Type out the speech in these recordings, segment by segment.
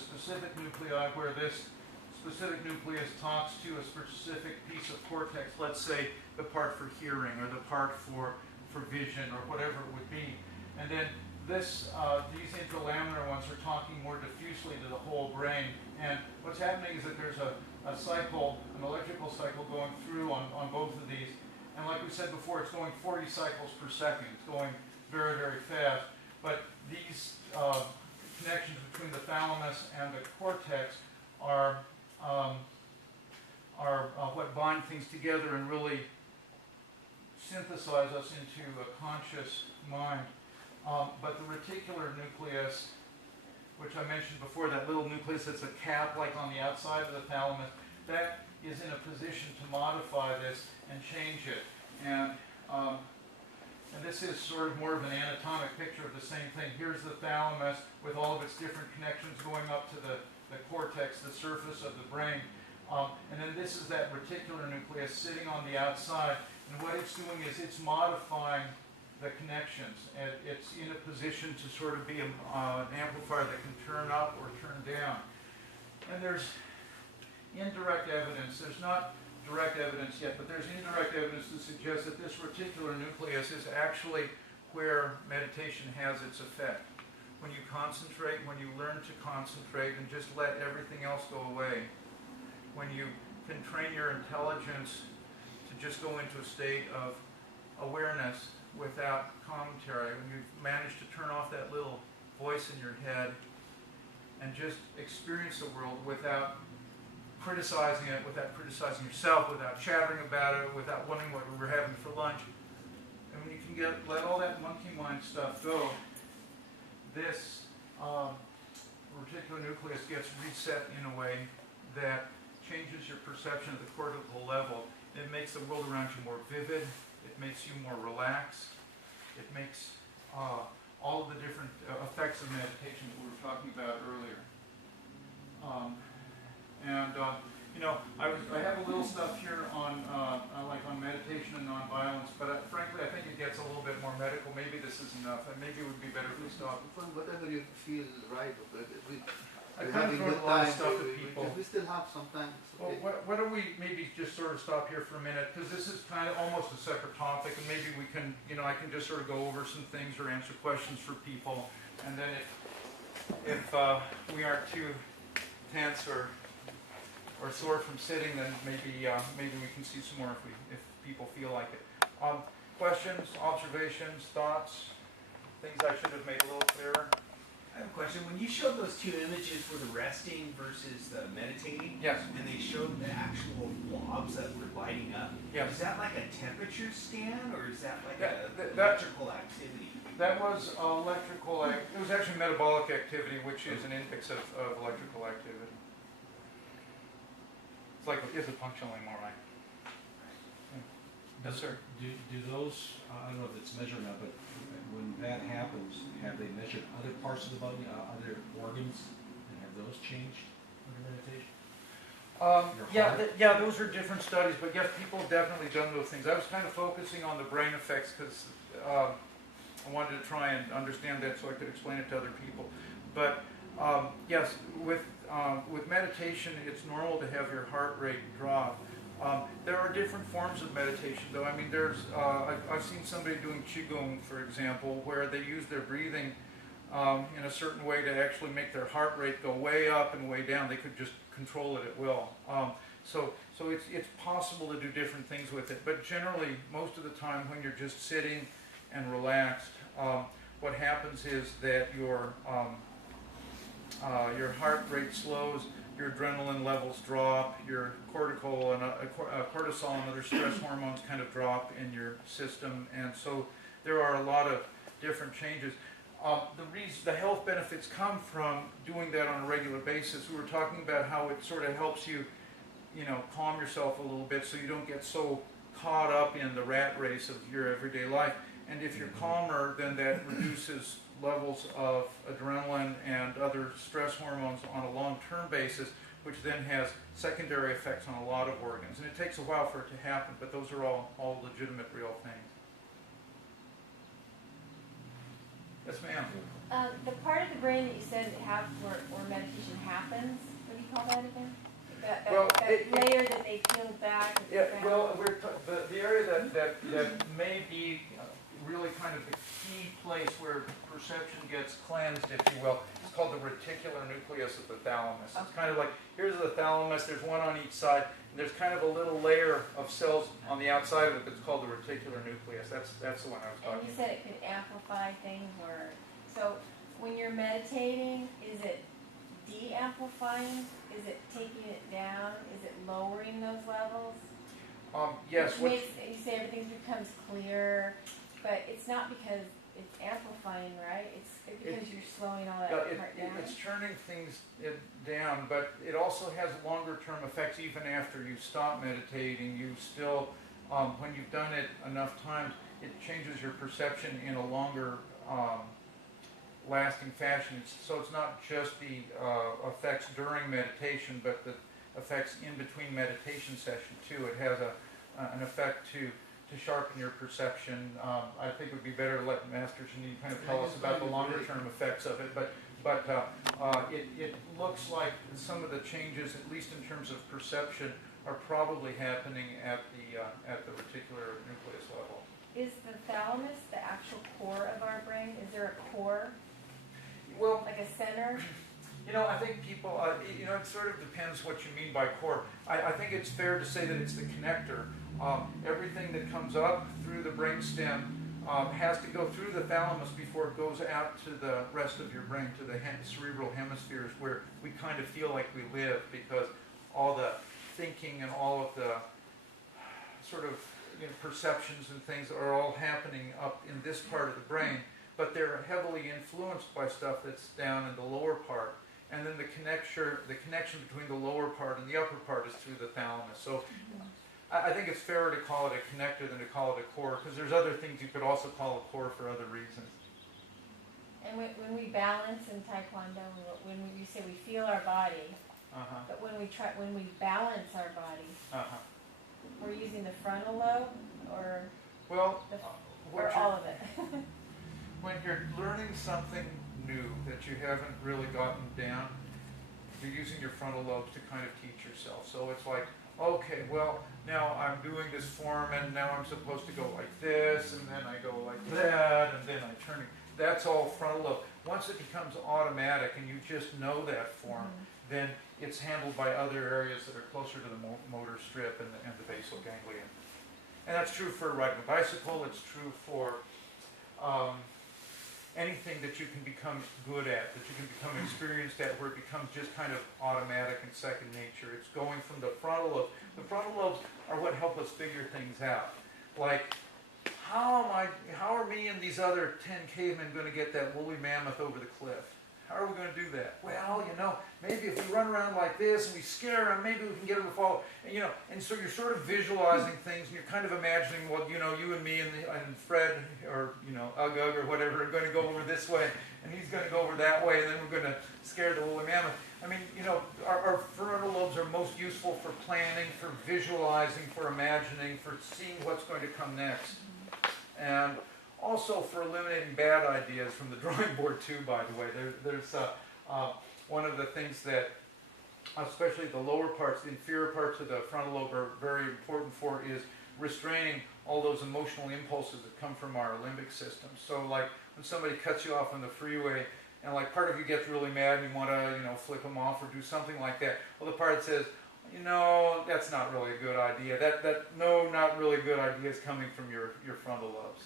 specific nuclei where this specific nucleus talks to a specific piece of cortex, let's say the part for hearing or the part for vision or whatever it would be. And then these interlaminar ones are talking more diffusely to the whole brain. And what's happening is that there's a cycle, an electrical cycle going through on both of these. And like we said before, it's going 40 cycles per second. It's going very, very fast. But these connections between the thalamus and the cortex are what bind things together and really synthesize us into a conscious mind. But the reticular nucleus, which I mentioned before, that little nucleus that's a cap like on the outside of the thalamus, that is in a position to modify this and change it. And this is sort of more of an anatomic picture of the same thing. Here's the thalamus with all of its different connections going up to the cortex, the surface of the brain. And then this is that reticular nucleus sitting on the outside. And what it's doing is it's modifying the connections. And it's in a position to sort of be an amplifier that can turn up or turn down. And there's indirect evidence. There's not direct evidence yet, but there's indirect evidence to suggest that this reticular nucleus is actually where meditation has its effect. When you concentrate, when you learn to concentrate and just let everything else go away, when you can train your intelligence to just go into a state of awareness without commentary, when you've managed to turn off that little voice in your head and just experience the world without criticizing it, without criticizing yourself, without chattering about it, without wondering what we were having for lunch. And when you can let all that monkey mind stuff go, this reticular nucleus gets reset in a way that changes your perception at the cortical level. It makes the world around you more vivid. It makes you more relaxed. It makes all of the different effects of meditation that we were talking about earlier. I have a little stuff here on like on meditation and nonviolence, but frankly, I think it gets a little bit more medical. Maybe this is enough, and maybe it would be better if we stopped. Whatever you feel is right. I kind of throw a lot of stuff at people. We still have some time. Well, why don't we maybe just sort of stop here for a minute, because this is kind of almost a separate topic, and maybe we can, I can just sort of go over some things or answer questions for people, and then if we aren't too tense or sore from sitting, then maybe we can see some more if people feel like it. Questions, observations, thoughts, things I should have made a little clearer. I have a question. When you showed those two images for the resting versus the meditating, yes, and they showed the actual blobs that were lighting up, yes, is that like a temperature scan, or is that like electrical activity? That was electrical. It was actually metabolic activity, which is an index of electrical activity. It's like, is it functional anymore, right? Yes, sir. Do those, I don't know if it's measured or not, but when that happens, have they measured other parts of the body, other organs, and have those changed under meditation? Yeah, those are different studies, but yes, people have definitely done those things. I was kind of focusing on the brain effects because I wanted to try and understand that so I could explain it to other people. But yes, with meditation, it's normal to have your heart rate drop. There are different forms of meditation, though. I mean, I've seen somebody doing Qigong, for example, where they use their breathing in a certain way to actually make their heart rate go way up and way down. They could just control it at will. So it's possible to do different things with it. But generally, most of the time when you're just sitting and relaxed, what happens is that your heart rate slows, your adrenaline levels drop, your cortisol and other stress hormones kind of drop in your system, and so there are a lot of different changes. The health benefits come from doing that on a regular basis. We were talking about how it sort of helps you, calm yourself a little bit so you don't get so caught up in the rat race of your everyday life. And if you're calmer, then that reduces levels of adrenaline and other stress hormones on a long-term basis, which then has secondary effects on a lot of organs. And it takes a while for it to happen, but those are all legitimate, real things. Yes, ma'am. The part of the brain that you said where meditation happens, what do you call that again? That layer that they peel back. Yeah, well, the area that may be really kind of the key place where perception gets cleansed, if you will, is called the reticular nucleus of the thalamus. It's kind of like, here's the thalamus, there's one on each side, and there's kind of a little layer of cells on the outside of it that's called the reticular nucleus. That's the one I was talking about. And you said it could amplify things, so when you're meditating, is it de-amplifying? Is it taking it down? Is it lowering those levels? Yes. Which makes, you say everything becomes clear, but it's not because it's amplifying, right? It's because you're slowing all that part down. It's turning things down, but it also has longer-term effects even after you stop meditating. You still, when you've done it enough times, it changes your perception in a longer lasting fashion. So it's not just the effects during meditation, but the effects in between meditation session too. It has an effect to sharpen your perception. I think it would be better to let Master Janine kind of tell us about the longer term effects of it, but it looks like some of the changes, at least in terms of perception, are probably happening at the reticular nucleus level. Is the thalamus the actual core of our brain? Is there a core? Well, like a center? I think people, it sort of depends what you mean by core. I think it's fair to say that it's the connector. Everything that comes up through the brainstem has to go through the thalamus before it goes out to the rest of your brain, to the cerebral hemispheres, where we kind of feel like we live, because all the thinking and all of the sort of perceptions and things are all happening up in this part of the brain, but they're heavily influenced by stuff that's down in the lower part. And then the connection between the lower part and the upper part is through the thalamus. So I think it's fairer to call it a connector than to call it a core, because there's other things you could also call a core for other reasons. And when we balance in Taekwondo, when you say we feel our body, but when we balance our body, we're using the frontal lobe, or all of it. When you're learning something new that you haven't really gotten down, you're using your frontal lobes to kind of teach yourself. So it's like, okay, well, now I'm doing this form, and now I'm supposed to go like this, and then I go like that, and then I turn it. That's all frontal lobe. Once it becomes automatic and you just know that form, then it's handled by other areas that are closer to the motor strip and the basal ganglia. And that's true for riding a bicycle. It's true for anything that you can become good at, that you can become experienced at, where it becomes just kind of automatic and second nature. It's going from the frontal lobes. The frontal lobes are what help us figure things out. Like, how are me and these other 10 cavemen going to get that woolly mammoth over the cliff? How are we going to do that? Well, maybe if we run around like this and we scare him, maybe we can get him to follow. And so you're sort of visualizing things, and you're kind of imagining, well, you and me and Fred, or Ugg or whatever, are going to go over this way, and he's going to go over that way, and then we're going to scare the woolly mammoth. I mean, our frontal lobes are most useful for planning, for visualizing, for imagining, for seeing what's going to come next. And also for eliminating bad ideas from the drawing board too, by the way. There's one of the things that, especially the lower parts, the inferior parts of the frontal lobe are very important for, is restraining all those emotional impulses that come from our limbic system. So like when somebody cuts you off on the freeway, and like part of you gets really mad and you want to, flip them off or do something like that. Well, the part that says, that's not really a good idea. No, not really good idea is coming from your frontal lobes.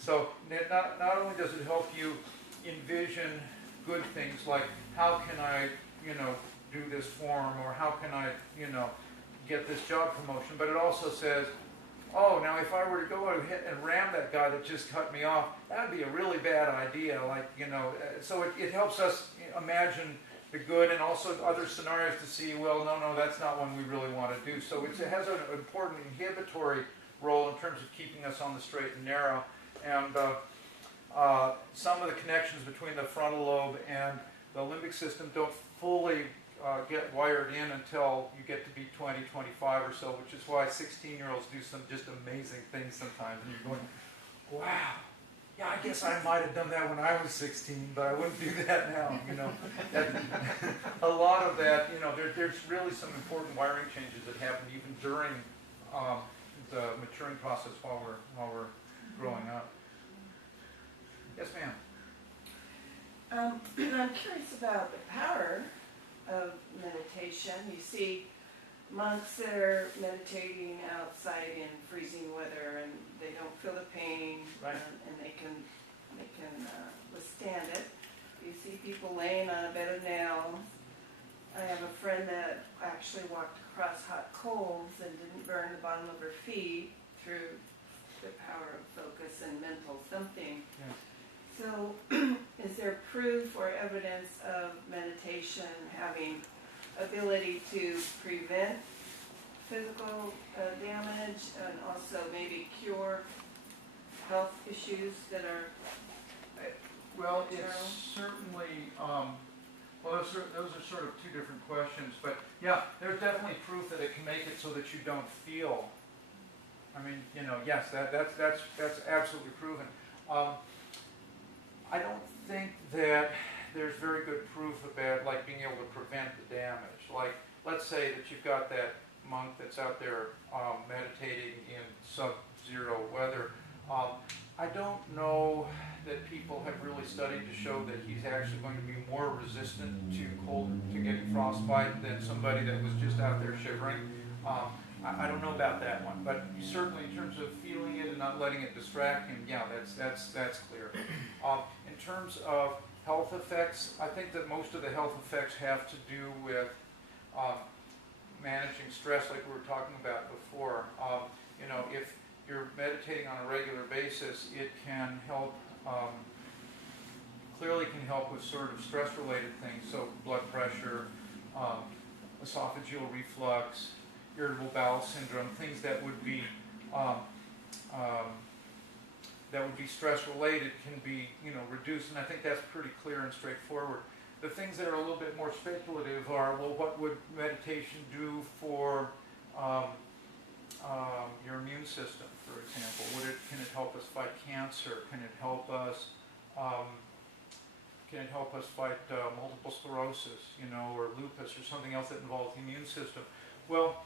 So not only does it help you envision good things like, how can I, do this form, or how can I, get this job promotion, but it also says, oh, now if I were to go and ram that guy that just cut me off, that would be a really bad idea. Like, so it helps us imagine the good, and also other scenarios to see, well, no, that's not one we really want to do. So it has an important inhibitory role in terms of keeping us on the straight and narrow. And some of the connections between the frontal lobe and the limbic system don't fully get wired in until you get to be 20, 25 or so, which is why 16-year-olds do some just amazing things sometimes. And you're going, wow, yeah, I guess I might have done that when I was 16, but I wouldn't do that now, you know. A lot of that, you know, there's really some important wiring changes that happen even during the maturing process while we're growing up. Yes, ma'am. I'm curious about the power of meditation. You see monks that are meditating outside in freezing weather, and they don't feel the pain, Right. and they can withstand it. You see people laying on a bed of nails. I have a friend that actually walked across hot coals and didn't burn the bottom of her feet through the power of focus and mental something. Yeah. So, is there proof or evidence of meditation having ability to prevent physical damage and also maybe cure health issues that are Well, General? it's certainly, well, those are sort of two different questions, but yeah, there's definitely proof that it can make it so that you don't feel. I mean, you know, yes, that's absolutely proven. I don't think that there's very good proof about like being able to prevent the damage. Like, let's say that you've got that monk that's out there meditating in sub-zero weather. I don't know that people have really studied to show that he's actually going to be more resistant to cold, to getting frostbite than somebody that was just out there shivering. I don't know about that one, but certainly in terms of feeling it and not letting it distract him, yeah, that's clear. In terms of health effects, I think that most of the health effects have to do with managing stress, like we were talking about before. You know, if you're meditating on a regular basis, it can help, clearly can help with sort of stress-related things, so blood pressure, esophageal reflux, irritable bowel syndrome, things that would be stress-related can be, you know, reduced, and I think that's pretty clear and straightforward. The things that are a little bit more speculative are, well, what would meditation do for your immune system, for example? Can it help us fight cancer? Can it help us fight multiple sclerosis, you know, or lupus, or something else that involves the immune system? Well,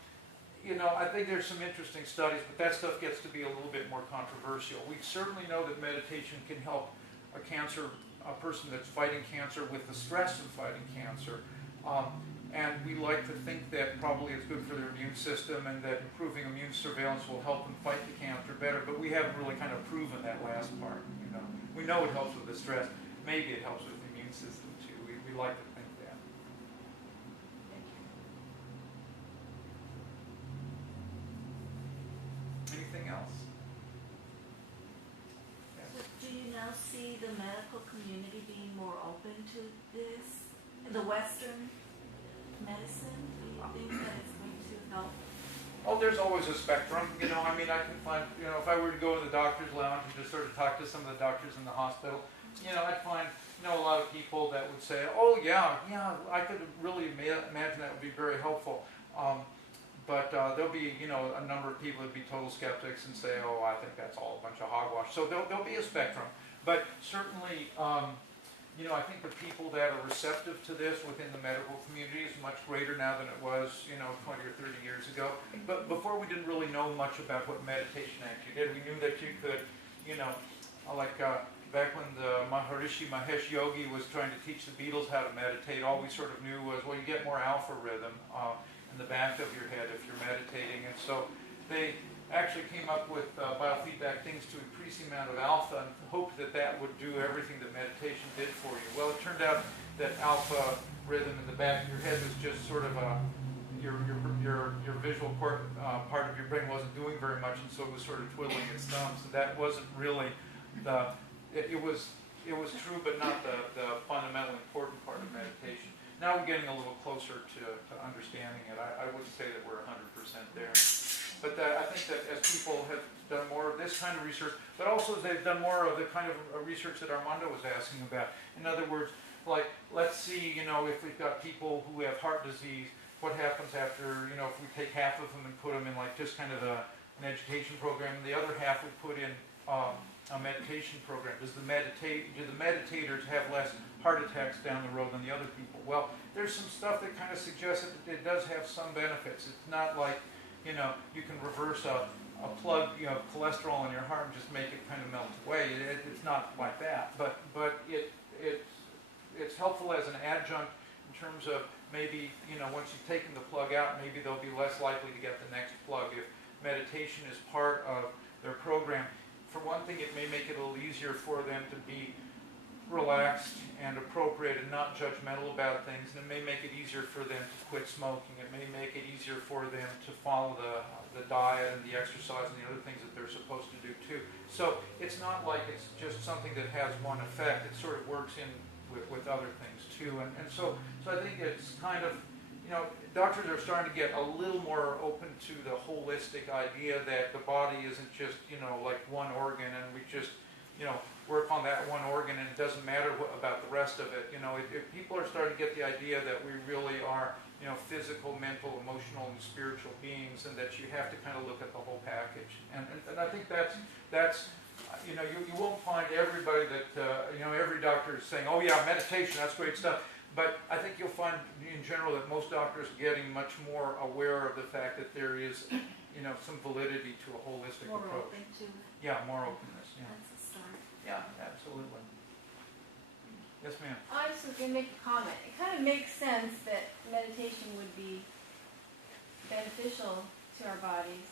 you know, I think there's some interesting studies, but that stuff gets to be a little bit more controversial. We certainly know that meditation can help a person that's fighting cancer with the stress of fighting cancer. And we like to think that probably it's good for their immune system and that improving immune surveillance will help them fight the cancer better, but we haven't really kind of proven that last part, you know. We know it helps with the stress. Maybe it helps with the immune system too. We like to think that. Anything else? So do you now see the medical community being more open to this? The Western medicine, do you think that it's going to help? Oh, there's always a spectrum. You know, I mean, I can find, you know, if I were to go to the doctor's lounge and just sort of talk to some of the doctors in the hospital, you know, I'd find, you know, a lot of people that would say, oh, yeah, I could really imagine that would be very helpful. But there'll be, you know, a number of people that would be total skeptics and say, oh, I think that's all a bunch of hogwash. So there'll be a spectrum. But certainly, you know, I think the people that are receptive to this within the medical community is much greater now than it was, you know, 20 or 30 years ago. But before we didn't really know much about what meditation actually did. We knew that you could, you know, like back when the Maharishi Mahesh Yogi was trying to teach the Beatles how to meditate, all we sort of knew was, well, you get more alpha rhythm in the back of your head if you're meditating. And so they actually came up with biofeedback things to increase the amount of alpha and hoped that that would do everything that meditation did for you. Well, it turned out that alpha rhythm in the back of your head was just sort of your visual part of your brain wasn't doing very much, and so it was sort of twiddling its thumbs. And that wasn't really it was true, but not the fundamentally important part of meditation. Now we're getting a little closer to understanding it. I wouldn't say that we're 100% there. But I think that as people have done more of this kind of research, but also as they've done more of the kind of research that Armando was asking about. In other words, like, let's see, you know, if we've got people who have heart disease, what happens after, you know, if we take half of them and put them in like just kind of an education program, and the other half we put in a meditation program? Do the meditators have less heart attacks down the road than the other people? Well, there's some stuff that kind of suggests that it does have some benefits. It's not like, you know, you can reverse a plug, you know, cholesterol in your heart and just make it kind of melt away. It's not like that, but it's helpful as an adjunct in terms of maybe, you know, once you've taken the plug out, maybe they'll be less likely to get the next plug if meditation is part of their program. For one thing, it may make it a little easier for them to be relaxed and appropriate and not judgmental about things, and it may make it easier for them to quit smoking. It may make it easier for them to follow the diet and the exercise and the other things that they're supposed to do too. So it's not like it's just something that has one effect. It sort of works in with other things too. And so I think it's kind of, you know, doctors are starting to get a little more open to the holistic idea that the body isn't just, you know, like one organ and we just, you know, work on that one organ and it doesn't matter about the rest of it. You know, if people are starting to get the idea that we really are, you know, physical, mental, emotional, and spiritual beings, and that you have to kind of look at the whole package. And I think that's you know, you won't find everybody that, you know, every doctor is saying, oh yeah, meditation, that's great stuff. But I think you'll find in general that most doctors are getting much more aware of the fact that there is, you know, some validity to a holistic More approach. open to it. Yeah, more openness. Yeah. That's a start. Yeah, absolutely. Yes, ma'am. I just was going to make a comment. It kind of makes sense that meditation would be beneficial to our bodies,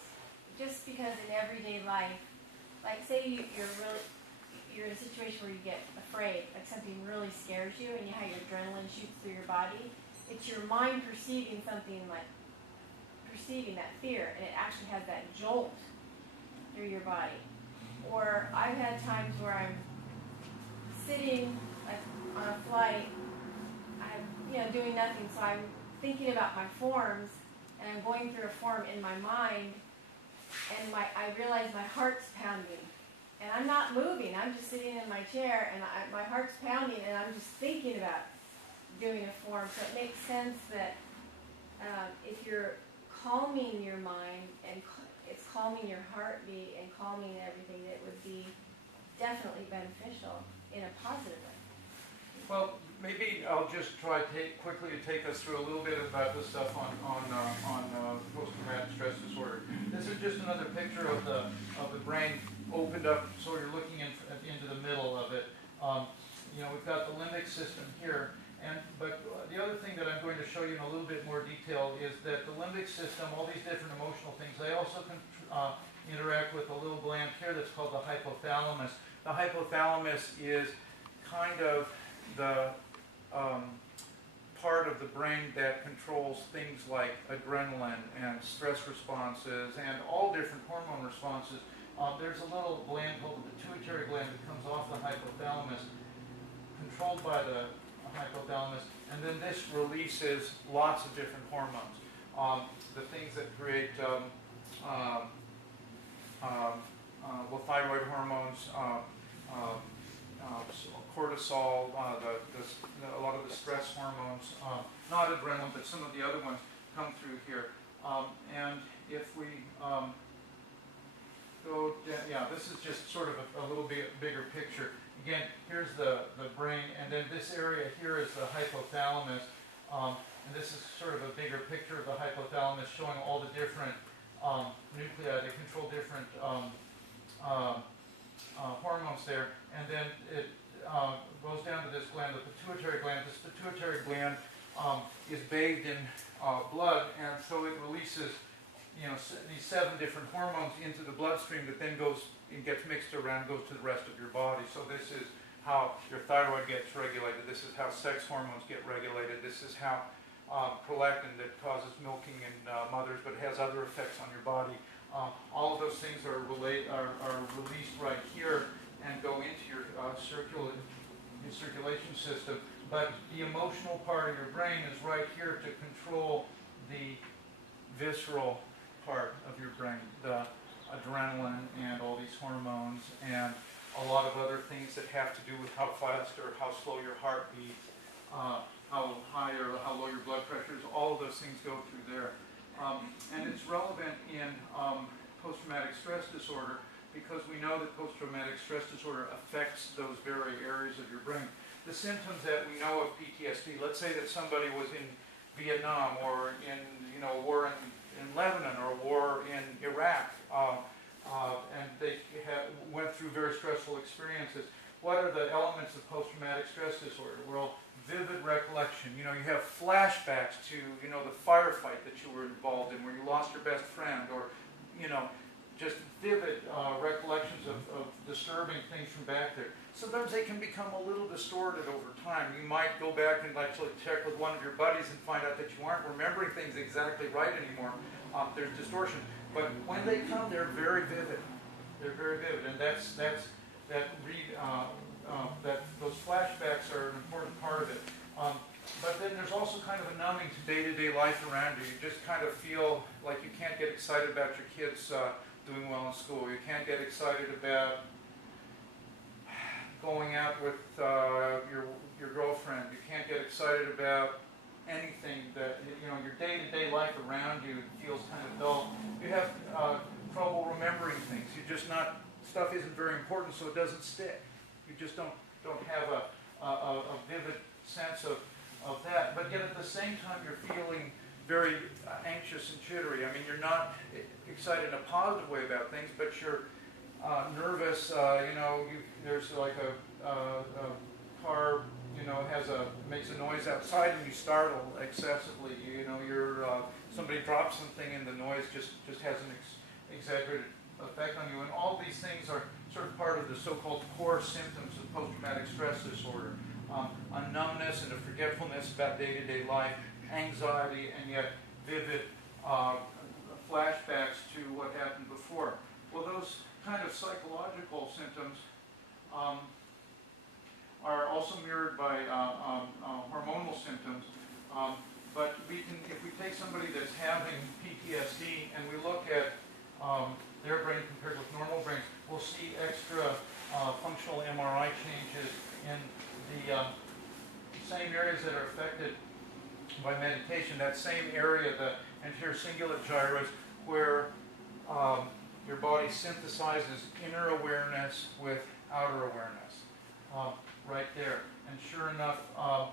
just because in everyday life, like say you're in a situation where you get afraid, like something really scares you, and you have your adrenaline shoots through your body. It's your mind perceiving something, like perceiving that fear, and it actually has that jolt through your body. Or I've had times where I'm sitting like on a flight, I'm, you know, doing nothing, so I'm thinking about my forms, and I'm going through a form in my mind, and I realize my heart's pounding, and I'm not moving. I'm just sitting in my chair, and my heart's pounding, and I'm just thinking about doing a form. So it makes sense that if you're calming your mind and it's calming your heartbeat and calming everything, it would be definitely beneficial in a positive way. Well, maybe I'll just try quickly to take us through a little bit about the stuff on post-traumatic stress disorder. This is just another picture of the brain opened up, so you're looking into the middle of it. You know, we've got the limbic system here, but the other thing that I'm going to show you in a little bit more detail is that the limbic system, all these different emotional things, they also can interact with a little gland here that's called the hypothalamus. The hypothalamus is kind of the part of the brain that controls things like adrenaline and stress responses and all different hormone responses. There's a little gland called the pituitary gland that comes off the hypothalamus, controlled by the hypothalamus, and then this releases lots of different hormones. The things that create thyroid hormones, cortisol, a lot of the stress hormones, not adrenaline, but some of the other ones come through here. And if we go down, yeah, this is just sort of a little bit bigger picture. Again, here's the brain, and then this area here is the hypothalamus. And this is sort of a bigger picture of the hypothalamus showing all the different nuclei that control different hormones there. And then it goes down to this gland, the pituitary gland. This pituitary gland is bathed in blood, and so it releases, you know, these 7 different hormones into the bloodstream that then goes and gets mixed around, goes to the rest of your body. So this is how your thyroid gets regulated. This is how sex hormones get regulated. This is how prolactin that causes milking in mothers, but has other effects on your body. All of those things are released right here and go into your circulation system. But the emotional part of your brain is right here to control the visceral part of your brain, the adrenaline and all these hormones and a lot of other things that have to do with how fast or how slow your heart beats, how high or how low your blood pressure is. All of those things go through there. And it's relevant in post-traumatic stress disorder because we know that post-traumatic stress disorder affects those very areas of your brain. The symptoms that we know of PTSD, let's say that somebody was in Vietnam or in, war in Lebanon or war in Iraq, and they went through very stressful experiences. What are the elements of post-traumatic stress disorder? Well, vivid recollection. You have flashbacks to, the firefight that you were involved in where you lost your best friend, or, just vivid recollections of disturbing things from back there. Sometimes they can become a little distorted over time. You might go back and actually check with one of your buddies and find out that you aren't remembering things exactly right anymore. There's distortion. But when they come, they're very vivid. They're very vivid, and those flashbacks are an important part of it. But then there's also kind of a numbing to day-to-day life around you. You just kind of feel like you can't get excited about your kids doing well in school. You can't get excited about going out with your girlfriend. You can't get excited about anything that, your day-to-day life around you feels kind of dull. You have trouble remembering things. Stuff isn't very important, so it doesn't stick. You just don't have a vivid sense of that. But yet at the same time, you're feeling very anxious and jittery. I mean, you're not excited in a positive way about things, but you're nervous. There's like a car, makes a noise outside and you startle excessively. Somebody drops something and the noise just has an exaggerated effect on you. And all these things are sort of part of the so-called core symptoms of post-traumatic stress disorder. A numbness and a forgetfulness about day-to-day life, anxiety, and yet vivid flashbacks to what happened before. Well, those kind of psychological symptoms are also mirrored by hormonal symptoms. But if we take somebody that's having PTSD and we look at their brain compared with normal brains, we'll see extra functional MRI changes in the same areas that are affected by medication. That same area, the anterior cingulate gyros, where your body synthesizes inner awareness with outer awareness, right there. And sure enough,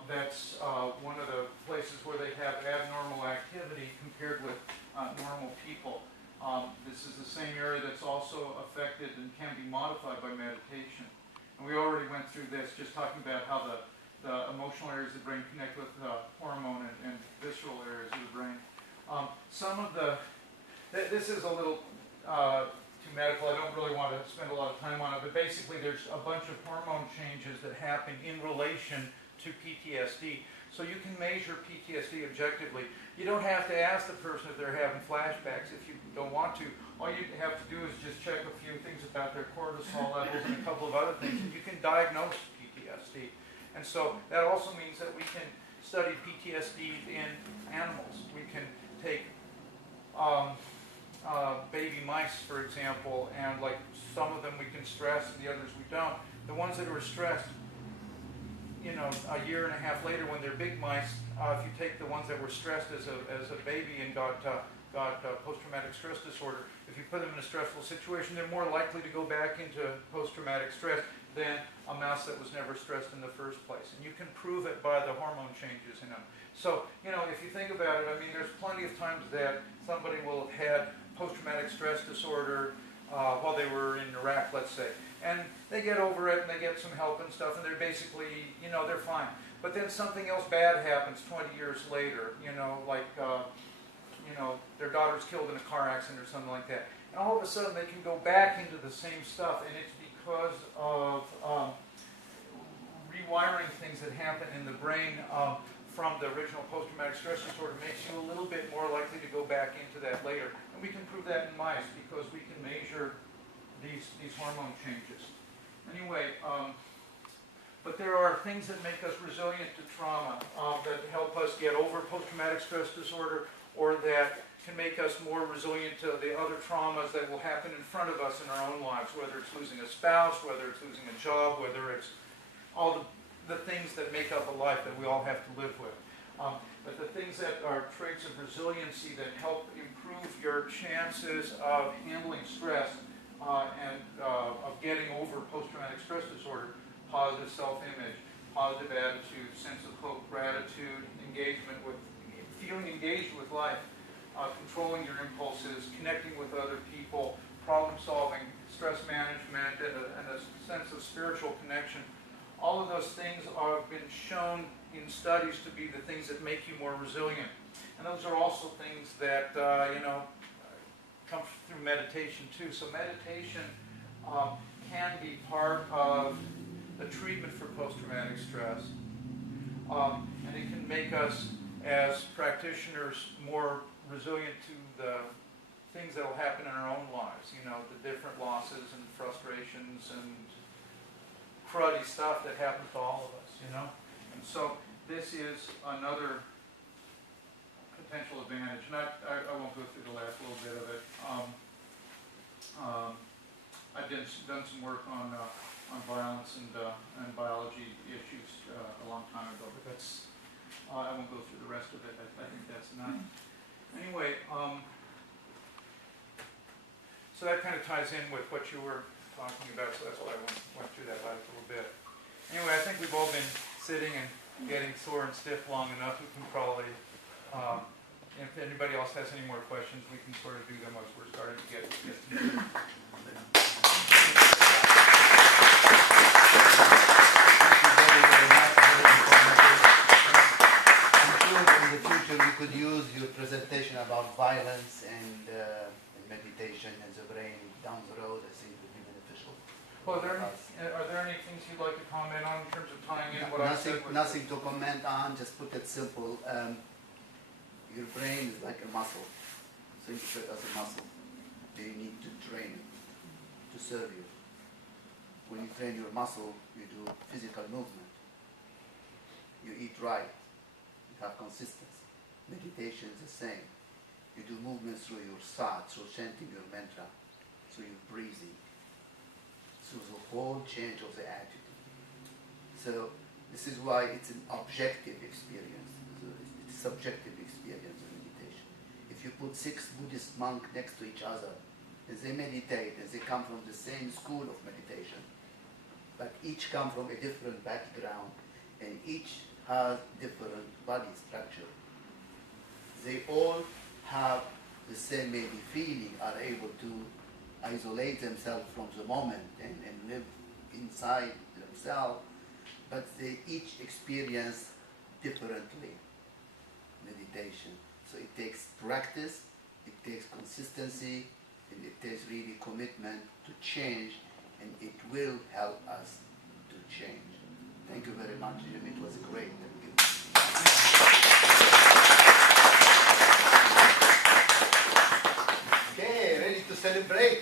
that's one of the places where they have abnormal activity compared with normal people. This is the same area that's also affected and can be modified by meditation. And we already went through this, just talking about how the emotional areas of the brain connect with hormone and visceral areas of the brain. This is a little too medical. I don't really want to spend a lot of time on it, but basically there's a bunch of hormone changes that happen in relation to PTSD. So you can measure PTSD objectively. You don't have to ask the person if they're having flashbacks if you don't want to. All you have to do is just check a few things about their cortisol levels and a couple of other things, and you can diagnose PTSD. And so that also means that we can study PTSD in animals. We can take baby mice, for example, and like some of them we can stress and the others we don't. The ones that are stressed, a year and a half later when they're big mice, if you take the ones that were stressed as a baby and got post-traumatic stress disorder, if you put them in a stressful situation, they're more likely to go back into post-traumatic stress than a mouse that was never stressed in the first place. And you can prove it by the hormone changes in them. So, if you think about it, I mean, there's plenty of times that somebody will have had post-traumatic stress disorder while they were in Iraq, let's say. And they get over it and they get some help and stuff, and they're basically, they're fine. But then something else bad happens 20 years later, their daughter's killed in a car accident or something like that. And all of a sudden they can go back into the same stuff, and it's because of rewiring things that happen in the brain from the original post-traumatic stress disorder makes you a little bit more likely to go back into that later. And we can prove that in mice because we can measure these hormone changes. Anyway, but there are things that make us resilient to trauma, that help us get over post-traumatic stress disorder, or that can make us more resilient to the other traumas that will happen in front of us in our own lives, whether it's losing a spouse, whether it's losing a job, whether it's all the things that make up a life that we all have to live with. But the things that are traits of resiliency that help improve your chances of handling stress of getting over post-traumatic stress disorder: positive self-image, positive attitude, sense of hope, gratitude, engagement with, feeling engaged with life, controlling your impulses, connecting with other people, problem solving, stress management, and a sense of spiritual connection. All of those things have been shown in studies to be the things that make you more resilient. And those are also things that, come through meditation too. So meditation can be part of the treatment for post-traumatic stress. And it can make us, as practitioners, more resilient to the things that will happen in our own lives. The different losses and frustrations and cruddy stuff that happens to all of us, And so this is another potential advantage. And I won't go through the last little bit of it. I've done some work on violence and biology issues a long time ago, but that's, I won't go through the rest of it. I think that's enough. Anyway, so that kind of ties in with what you were talking about, so that's why I went through that last little bit. Anyway, I think we've all been sitting and getting sore and stiff long enough. We can probably, if anybody else has any more questions, we can sort of do them as we're starting to get to know. In the future we could use your presentation about violence and meditation and the brain down the road. I think would be beneficial. Well, are there any things you'd like to comment on in terms of tying in what I said? Nothing to comment on, just put it simple. Your brain is like a muscle. Think of it as a muscle. You need to train it to serve you. When you train your muscle, you do physical movement. You eat right. You have consistency. Meditation is the same. You do movements through your thoughts, through chanting your mantra, through your breathing, through the whole change of the attitude. So this is why it's an objective experience. It's a subjective experience of meditation. If you put 6 Buddhist monks next to each other, and they meditate, and they come from the same school of meditation, but each come from a different background, and each has different body structure. They all have the same maybe feeling, are able to isolate themselves from the moment and live inside themselves, but they each experience differently meditation. So it takes practice, it takes consistency, and it takes really commitment to change, and it will help us to change. Thank you very much, Jim. It was great. Okay, ready to celebrate?